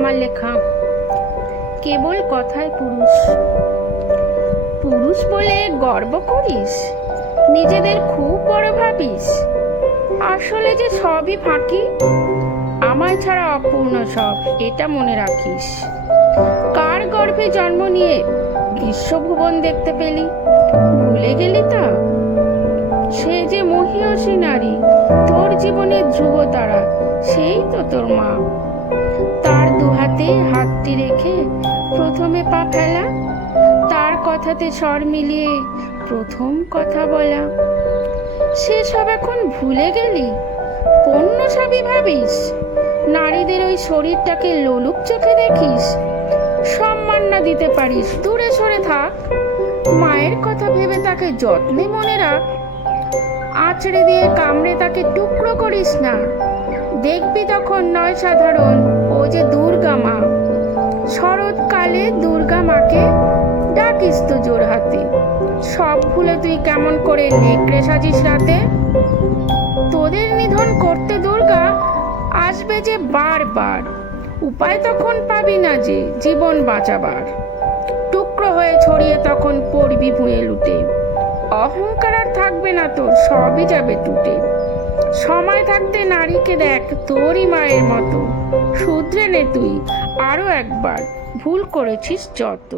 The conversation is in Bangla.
আমার লেখা। কেবল কথায় পুরুষ। পুরুষ বলে গর্ব করিস, নিজেদের খুব বড় ভাবিস। আসলে যে সবই ফাঁকি, আমায় ছাড়া অপূর্ণ সব, এটা মনে রাখিস। কার গর্ভে জন্ম নিয়ে বিশ্বভুবন দেখতে পেলি? ভুলে গেলি তা? সে যে মহিয়সী নারী, তোর জীবনের ধ্রুব তারা, সেই তো তোর মা। দুহাতে হাতটি রেখে প্রথমে পা ফেলা তার কথাতে স্বর মিলিয়ে প্রথম কথা বলা। সে সব এখন ভুলে গেলি? পণ্য সবই ভাবিস? নারীদের ওই শরীরটাকে লোলুপ চোখে দেখিস? সম্মান না দিতে পারিস? দূরে সরে থাক। মায়ের কথা ভেবে তাকে যত্নে মনে রাখ। আঁচড়ে দিয়ে কামড়ে তাকে টুকরো করিস না। দেখবি তখন নয় সাধারণ, ও যে দুর্গা মা। শরৎকালে দুর্গা মাকে ডাকিস তো জোর হাতে। সব ভুলে তুই কেমন করে নেকড়ে সাজিস রাতে? তোদের নিধন করতে দুর্গা আসবে যে বারবার। উপায় তখন পাবি না যে জীবন বাঁচাবার। টুকরো হয়ে ছড়িয়ে তখন পড়বি ভুঁয়ে লুটে। অহংকার আর থাকবে না তোর, সবই যাবে টুটে। নারীকে দেখ তোরই মায়ের মতো। শুধরে নে তুই আরও একবার। ভুল করেছিস যত।